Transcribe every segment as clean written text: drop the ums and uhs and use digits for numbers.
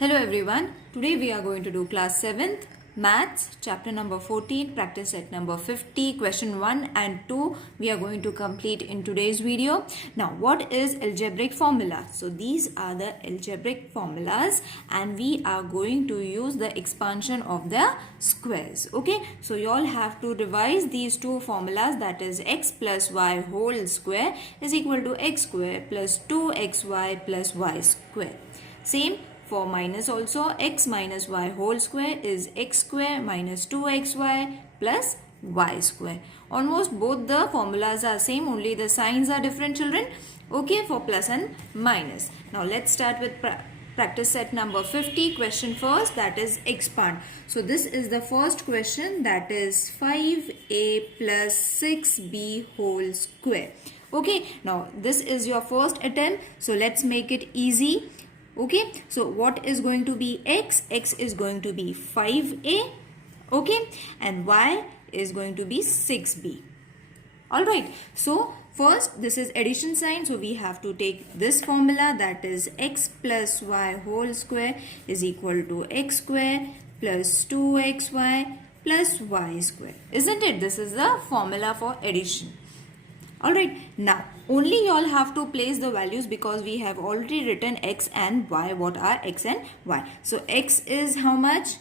Hello everyone. Today we are going to do class 7th maths chapter number 14 practice set number 50 question 1 and 2 we are going to complete in today's video. Now what is algebraic formula? So these are the algebraic formulas and we are going to use the expansion of the squares. Okay, so you all have to revise these two formulas, that is x plus y whole square is equal to x square plus 2xy plus y square. Same for minus also, x minus y whole square is x square minus 2xy plus y square. Almost both the formulas are same, only the signs are different, children. Okay, for plus and minus. Now let's start with practice set number 50. Question first, that is expand. So this is the first question, that is 5a plus 6b whole square. Okay, now this is your first attempt, so let's make it easy. Okay, so what is going to be x? X is going to be 5a, okay, and y is going to be 6b. Alright, so first this is addition sign, so we have to take this formula, that is x plus y whole square is equal to x square plus 2xy plus y square. Isn't it? This is the formula for addition. Alright, now only you all have to place the values because we have already written x and y. What are x and y? So x is how much?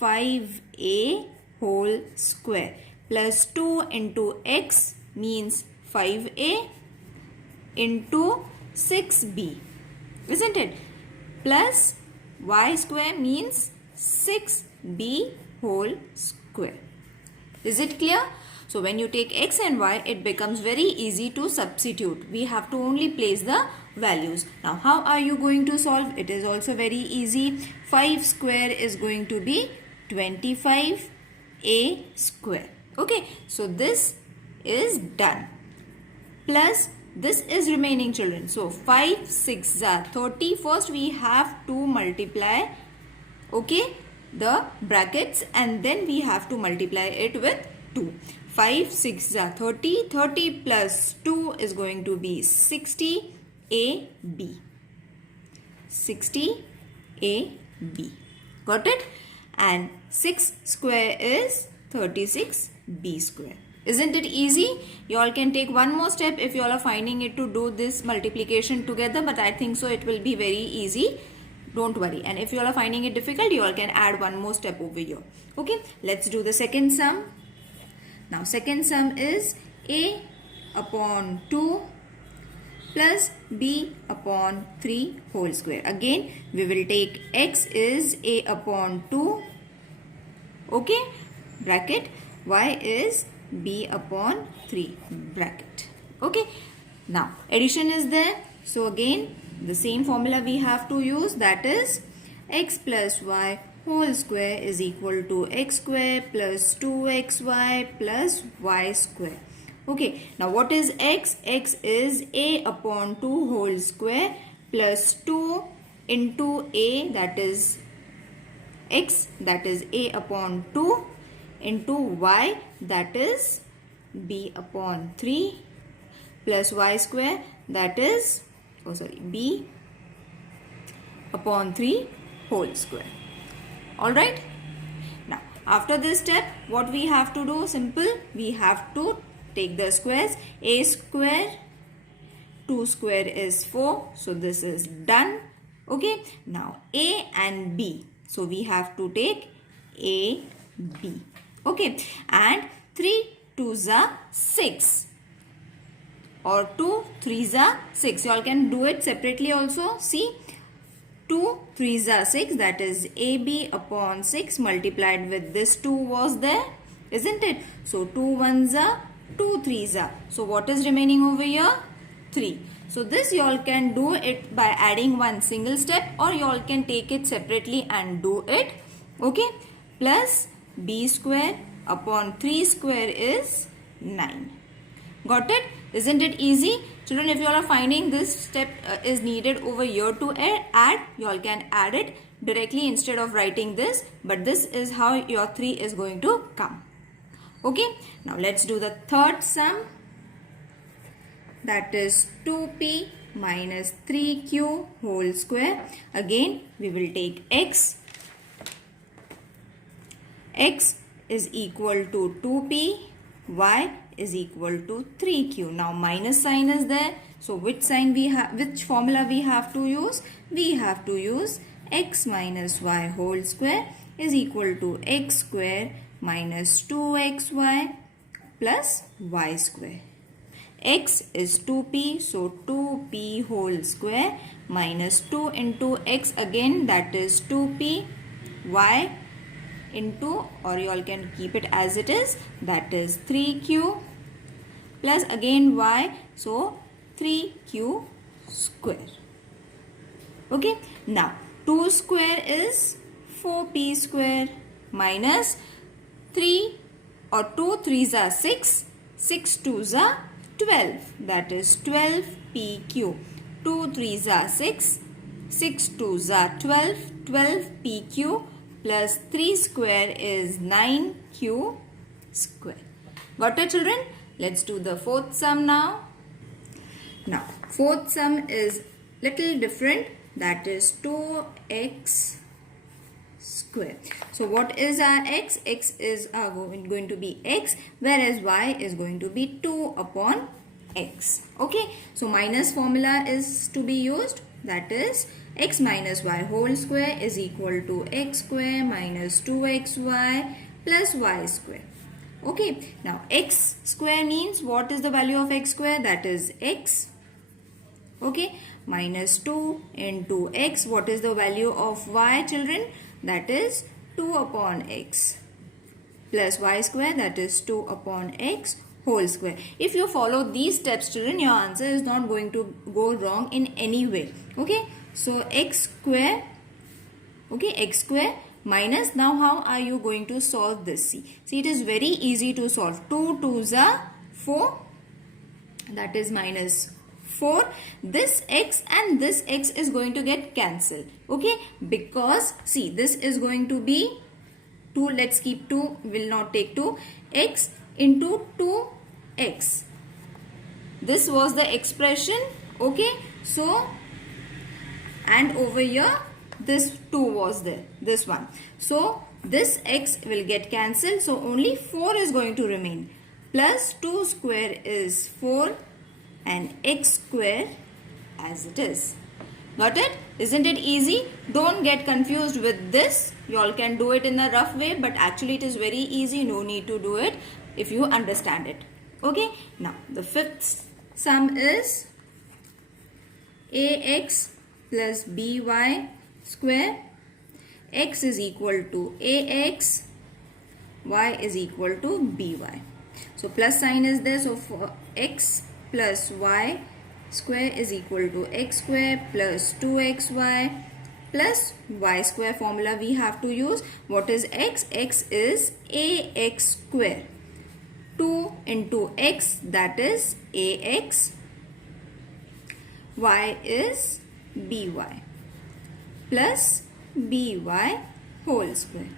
5a whole square plus 2 into x means 5a into 6b. Isn't it? Plus y square means 6b whole square. Is it clear? So when you take x and y, it becomes very easy to substitute. We have to only place the values. Now how are you going to solve? It is also very easy. 5 square is going to be 25a square. Okay, so this is done. Plus this is remaining, children. So 5 6 are 30. First we have to multiply, okay, the brackets, and then we have to multiply it with 2. 5 6 are 30. 30 plus 2 is going to be 60 AB. 60 AB. Got it? And 6 square is 36 B square. Isn't it easy? You all can take one more step if you all are finding it to do this multiplication together, but I think so it will be very easy. Don't worry. And if you all are finding it difficult, you all can add one more step over here. Okay, let's do the second sum. Now second sum is a upon 2 plus b upon 3 whole square. Again we will take x is a upon 2, okay, bracket, y is b upon 3 bracket. Okay, now addition is there, so again the same formula we have to use, that is x plus y whole square is equal to x square plus 2xy plus y square. Okay, now what is x? X is a upon 2 whole square plus 2 into a, that is x, that is a upon 2, into y, that is b upon 3 plus y square, that is b upon 3 whole square. Alright, now after this step what we have to do? Simple, we have to take the squares. A square, 2 square is 4, so this is done. Okay, now a and b, so we have to take a, b. Okay, and 3 2s are 6 or 2 3s are 6. You all can do it separately also. See, 2 3s are 6, that is AB upon 6 multiplied with this 2 was there, isn't it? So 2 1s are 2 3s are. So what is remaining over here? 3. So this you all can do it by adding one single step, or you all can take it separately and do it. Okay, plus b square upon 3 square is 9. Got it? Isn't it easy? Children, if you all are finding this step is needed over here to add, you all can add it directly instead of writing this. But this is how your 3 is going to come. Okay. Now let's do the third sum. That is 2p minus 3q whole square. Again we will take x. X is equal to 2p, y is equal to 3q. Now minus sign is there. So which formula we have to use? We have to use x minus y whole square is equal to x square minus 2xy plus y square. X is 2p, so 2p whole square minus 2 into x again, that is 2p, y into, or you all can keep it as it is, that is 3q plus again y, so 3q square. Okay, now 2 square is 4p square minus 3 or 2 3s are 6, 6 2s are 12, that is 12pq. 2 3s are 6, 6 2s are 12, 12pq plus 3 square is 9q square. Got it, children? Let's do the fourth sum now. Now, fourth sum is little different, that is 2x square. So what is our x? X is going to be x, whereas y is going to be 2 upon x. Okay, so minus formula is to be used, that is x minus y whole square is equal to x square minus 2xy plus y square. Okay, now x square means what is the value of x square? That is x. Okay, minus 2 into x. What is the value of y, children? That is 2 upon x plus y square, that is 2 upon x whole square. If you follow these steps, children, your answer is not going to go wrong in any way. Okay, so x square, okay, x square minus, now how are you going to solve this? See, it is very easy to solve. 2 2s are 4, that is minus 4. This x and this x is going to get cancelled. Okay, because see, this is going to be 2, let's keep 2, will not take 2, x into 2x. This was the expression. Okay, so and over here this 2 was there, this one. So this x will get cancelled, so only 4 is going to remain. Plus 2 square is 4 and x square as it is. Got it? Isn't it easy? Don't get confused with this. You all can do it in a rough way, but actually it is very easy. No need to do it if you understand it. Okay, now the fifth sum is ax plus by square. X is equal to ax, y is equal to by. So plus sign is there, so for x plus y square is equal to x square plus 2xy plus y square formula we have to use. What is x? X is ax square. 2 into x, that is ax. Y is by plus by whole square.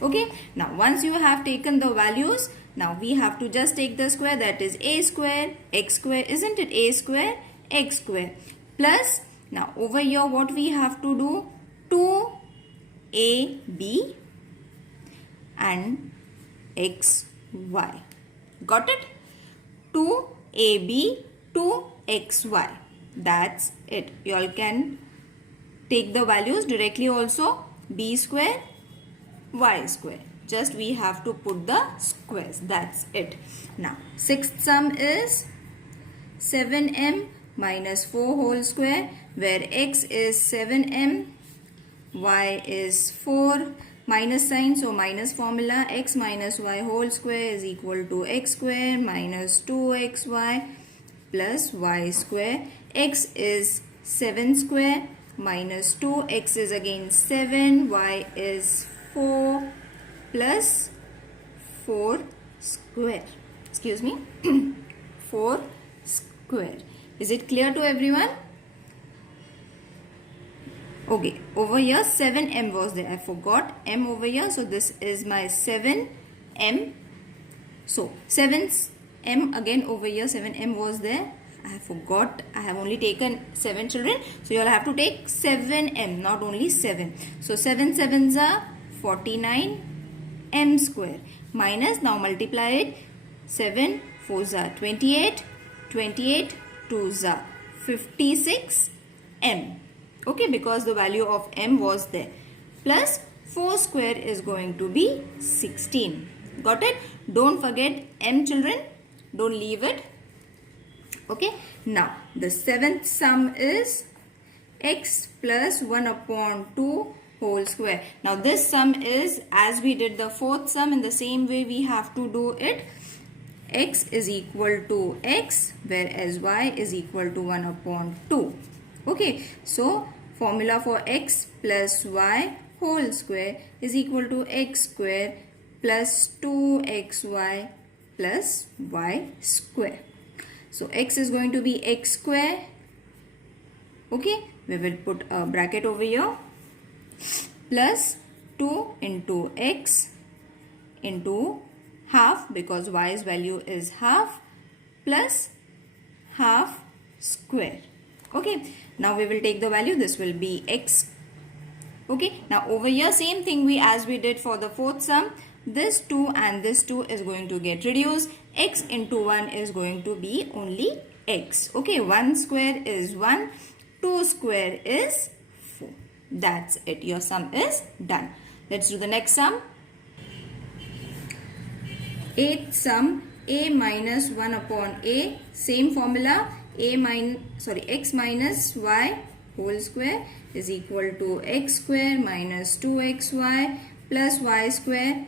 Okay, now once you have taken the values, now we have to just take the square, that is a square, x square, isn't it? A square, x square plus, now over here what we have to do? 2ab and xy. Got it? 2ab, 2xy. That's it. You all can take the values directly also. B square, y square. Just we have to put the squares. That's it. Now, sixth sum is 7m minus 4 whole square, where x is 7m, y is 4, minus sign, so minus formula, x minus y whole square is equal to x square minus 2xy plus y square. X is 7 square minus 2, x is again 7, y is 4 plus 4 square. Excuse me, 4 square. Is it clear to everyone? Okay, over here 7m was there. I forgot m over here. So this is my 7m. So 7m again over here, 7m was there. I forgot, I have only taken 7 children. So you all have to take 7m, not only 7. So 7 sevens are 49m square minus, now multiply it, 7 4s are 28, 28 2s are 56m. Okay, because the value of m was there. Plus 4 square is going to be 16. Got it? Don't forget m, children. Don't leave it. Okay. Now the seventh sum is x plus 1 upon 2 whole square. Now this sum is, as we did the fourth sum, in the same way we have to do it. X is equal to x, whereas y is equal to 1 upon 2. Okay. So formula for x plus y whole square is equal to x square plus 2xy plus y square. So x is going to be x square. Okay, we will put a bracket over here, plus 2 into x into half, because y's value is half, plus half square. Okay, now we will take the value. This will be x. Okay, now over here same thing as we did for the fourth sum. This 2 and this 2 is going to get reduced. X into 1 is going to be only x. Okay, 1 square is 1, 2 square is 4. That's it. Your sum is done. Let's do the next sum. Eighth sum, a minus 1 upon a. Same formula, x minus y whole square is equal to x square minus 2xy plus y square.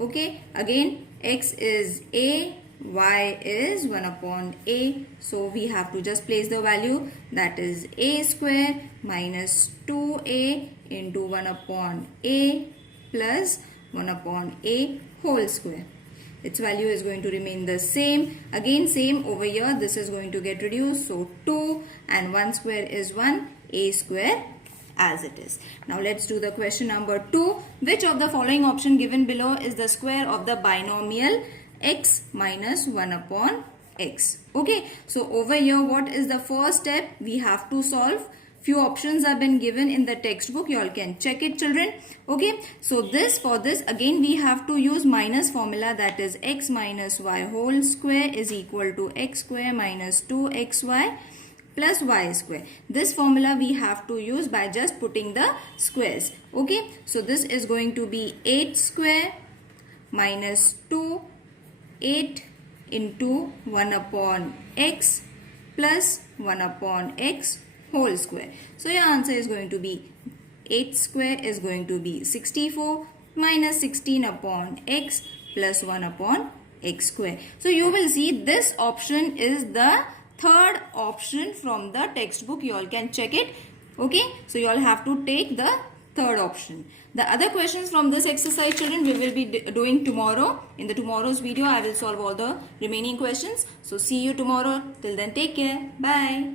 Okay, again x is a, y is 1 upon a. So we have to just place the value, that is a square minus 2a into 1 upon a plus 1 upon a whole square. Its value is going to remain the same. Again same over here, this is going to get reduced. So 2 and 1 square is 1, a square as it is. Now let's do the question number 2. Which of the following option given below is the square of the binomial x minus 1 upon x? Okay, so over here what is the first step? We have to solve. Few options have been given in the textbook. You all can check it, children. Okay, so for this again we have to use minus formula, that is x minus y whole square is equal to x square minus 2xy plus y square. This formula we have to use by just putting the squares. Okay, so this is going to be 8 square minus 2, 8 into 1 upon x plus 1 upon x whole square. So your answer is going to be 8 square is going to be 64 minus 16 upon x plus 1 upon x square. So you will see this option is the third option from the textbook. You all can check it. Okay, so you all have to take the third option. The other questions from this exercise, children, we will be doing tomorrow. In the tomorrow's video I will solve all the remaining questions. So see you tomorrow. Till then, take care. Bye.